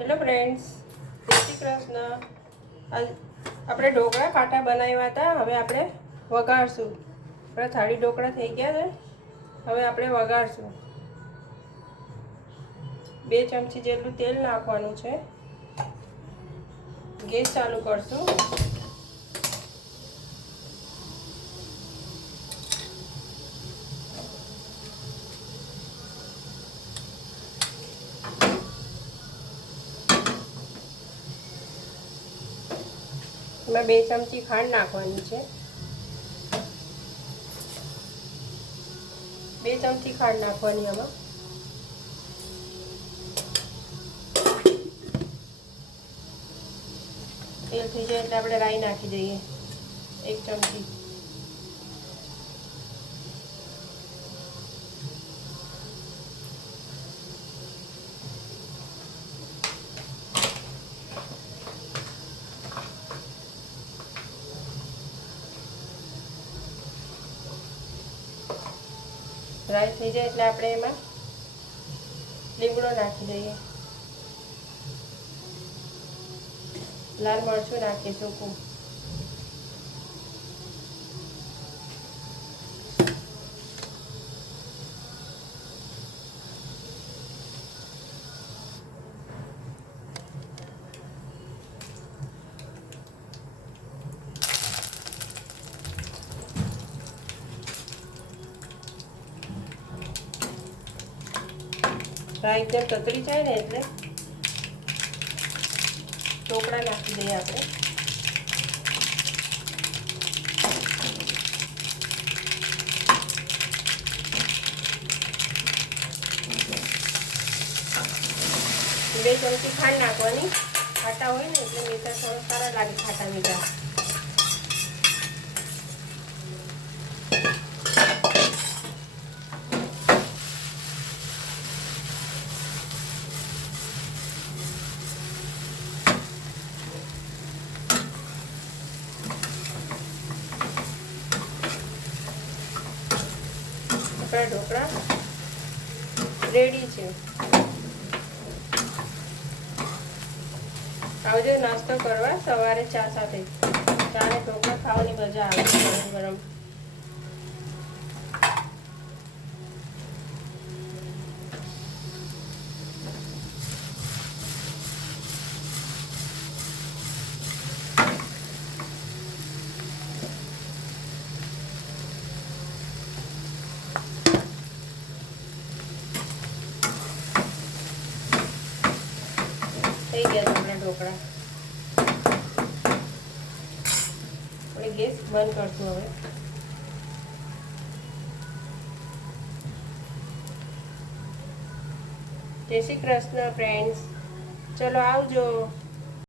Hello friends, જય શ્રી કૃષ્ણ. આપણે ઢોકળા ખાટા બનાવ્યા હતા. હવે આપણે વઘારશું. આપણા થાળી ઢોકળા થઈ ગયા છે. હવે આપણે વઘારશું. 2 ચમચી જેટલું તેલ નાખવાનું છે. ગેસ ચાલુ કરશું. એમાં 2 ચમચી ખાંડ નાખવાની છે. 2 ચમચી ખાંડ નાખવાની આમાં. તેલ થઈ જાય એટલે આપણે રાઈ નાખી દઈએ 1 ચમચી. રાઈ થઈ જાય એટલે આપણે એમાં લીમડો નાખી દઈએ. લાલ મરચું નાખીએ સૂકું. રાઈ એકદમ તતરી જાય ને એટલે ઢોકળા નાખી દઈએ આપણે. બે ચમચી ખાંડ નાખવાની. ખાટા હોય ને એટલે મીઠા થોડા સારા લાગે, ખાટા મીઠા. આપણા ઢોકળા રેડી છે. આવજો નાસ્તો કરવા સવારે ચા સાથે. ચા ને ઢોકળા ખાવાની મજા આવે ગરમ ગરમ. થઈ ગયા છે આપણા ઢોકળા. આપણે ગેસ બંધ કરશું હવે. જય શ્રી કૃષ્ણ ફ્રેન્ડ્સ. ચલો આવજો.